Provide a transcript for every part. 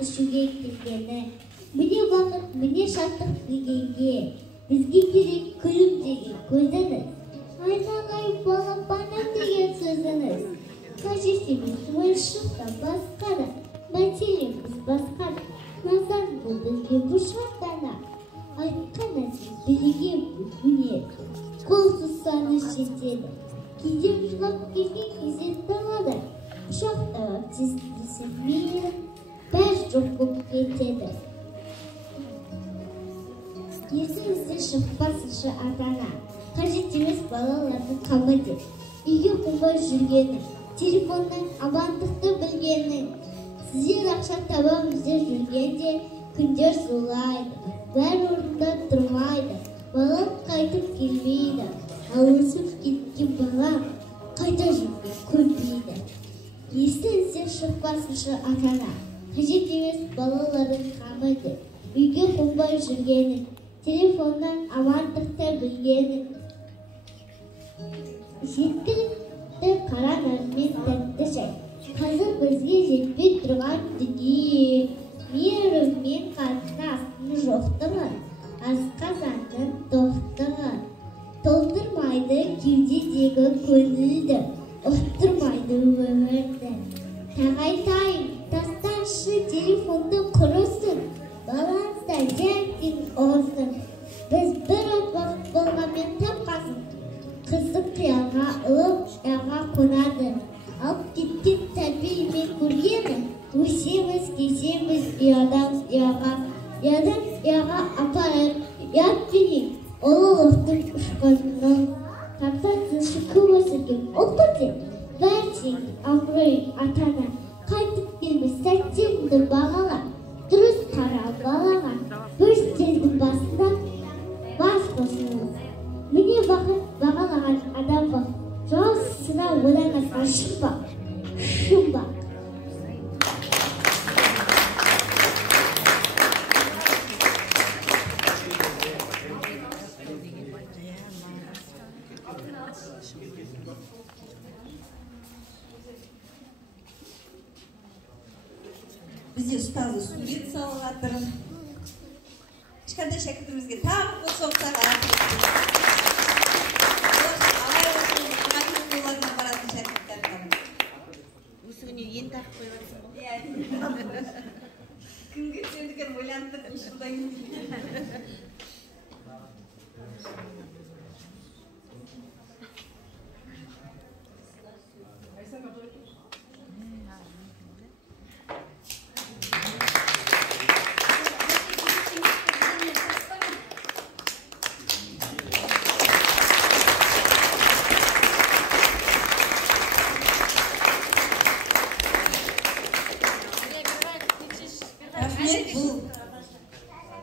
ішуге келгені. Міне бақыт, міне шаттық дегенге, бізге керек күлімдеген көзіңіз. Айналай балапаным деген сөзіңіз. Қажет емес ойшықта басқа да, мәселеміз басқа да. Назар бұл бізге бұл шартана, айтқан әсін білген бұл өнер. Қолсыз саны жетеді, кейде жылап келген кезет далада. Құшақтап тестісін мейірім, бәр жоқ болып кетеді. Есіңізде шықпасыншы ата-ана, қажет емес балалардың қамы деп. Үйге қонбай жүргені, телефоннан амандықты білгені. Сіздер ақша табамыз деп жүргенде күндер зулайды, бәр орында тұрмайды, балам қайтып келмейді, ал өсіп кеткен балам қайта жүрген көнбейді. Есіңізден шықпасыншы ата-ана, қажет емес балалардың қамы деп. Үйге қонбай жүргенін, телефоннан амандықты білгенін. Жеткілікті қара нан мен тәтті шай, қазір бізге жетпей тұрған дүние. Мейіріммен қатынастың жоқтығы, асқазанның тоқтығы. Толтырмайды кеудедегі көңілді, ұқтырмайды өмірді. Тағайтайым, тасташы телефонды құрысын, баланста жәңген орсын. Біз бір уақыт болғанмен тапқасын, қызық қиялға ылып ұяға қонады. Алып кеткен тәрбиемен көргені, өсеміз, кесеміз ұядан ұяға. Ұядан ұяға апарып, ұят берейін, ұлылықтың ұшқанынан. Тапсасын шүкі өсірген ұлты деп, бәрсен абыройын ата-ана. Қайтып келмес сәттеріңді бағала, дұрыс қара балаға. Бір стелдің басында бас қосыңыз. Міне бақыт бағалаған адам бақ, жауапсына одан асқан шықпақ, шықпақ. Бізде ұстазы сурет салып жатыр. Ешқандай шәкіртімізге тағы қол соқсақ Өсігіне ен тақып қойғансың ғой? Күнге сөндікен ойланып тұрдым шықтай. Бұл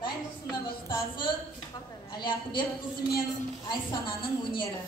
дайындық сынып ұстазы Әлиақыбек қызы мен Айсананың өнері.